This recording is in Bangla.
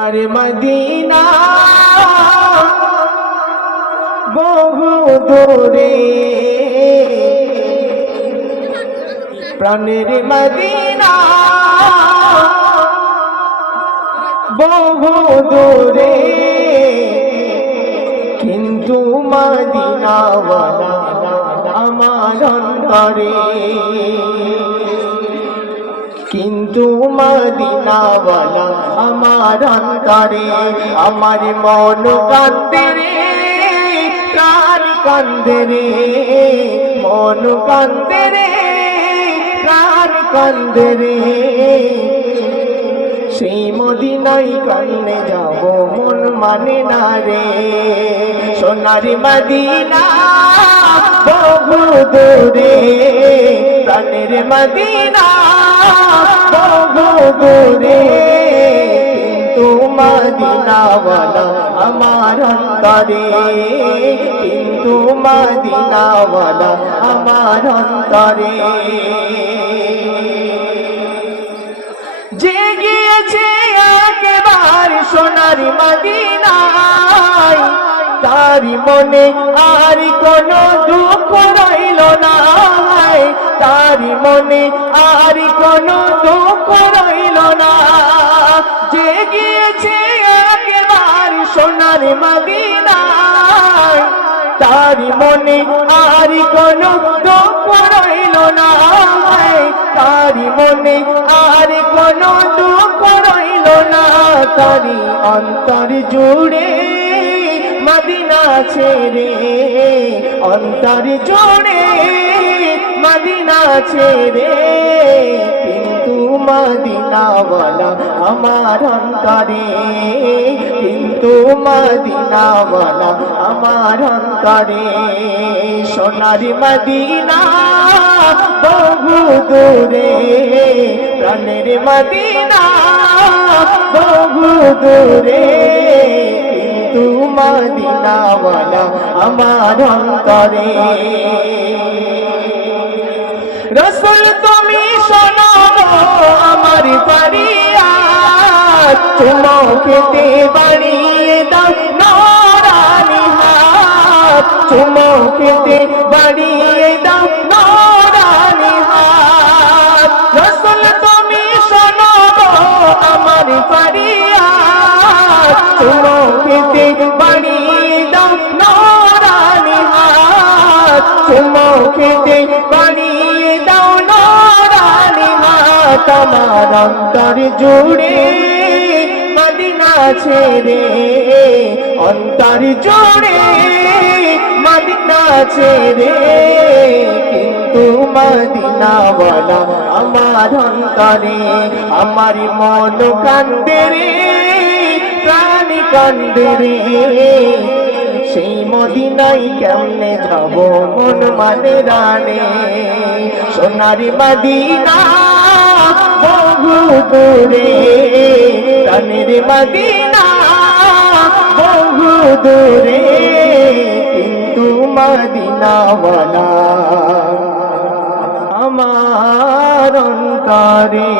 আর মদিনা বহু দূরে, প্রাণের মদিনা বহু দূরে, কিন্তু মদিনাওয়ালা আমার অন্তরে, কিন্তু মদিনাওয়ালা আমার অন্তরে। আমার মন কান্দে রে, প্রাণ কান্দে রে, মন কান্দে রে, প্রাণ কান্দে রে। সেই মদিনায় কান্নে যাব, মন মানে না রে। সোনার মদিনা বহু দূরে, প্রাণের মদিনা বহু দূরে, কিন্তু মদিনাওয়ালা আমার অন্তরে, কিন্তু মদিনাওয়ালা আমার অন্তরে। যে গিয়েছে একবার সোনার মদিনায়, তার মনে আর কোনো দুঃখ রইল না, তার মনে আর কোনো দুঃখ রইল না। যে গিয়েছে একবার সোনার মদিনায়, তার মনে আর কোনো দুঃখ রইল না, তার মনে আর কোনো দুঃখ রইল না। তারি অন্তর জুড়ে মদিনা ছেড়ে, অন্তর জুড়ে মদিনা ছেড়ে, কিন্তু মদিনাওয়ালা আমার অন্তরে, কিন্তু মদিনাওয়ালা আমার অন্তরে। সোনার মদিনা বহু দূরে, প্রাণের মদিনা বহু দূরে, কিন্তু মদিনাওয়ালা আমার অন্তরে। রসুল তুমি শোনো আমার ফরিয়াদ, চুমুকেতে বাড়িয়ে দাও নূরানি হাত, চুমুকেতে বাড়িয়ে দাও নূরানি হাত। রসুল তুমি শোনো আমার ফরিয়াদ, চুমুকেতে বাড়িয়ে দাও নূরানি হাত, চুমুকেতে বাড়িয়ে দাও নূরানি হাত। আমার অন্তর জুড়ে মদিনা ছেড়ে, অন্তর জুড়ে মদিনা ছেড়ে, কিন্তু মদিনাওয়ালা আমার অন্তরে। আমার মন কান্দে রে, প্রাণ কান্দে রে, সেই মদিনায় কেমনে যাব, মন মানে রানে। সোনার মদিনা বহু দূরে, প্রাণের মদিনা বহু দূরে, কিন্তু মদিনাওয়ালা আমার অন্তরে।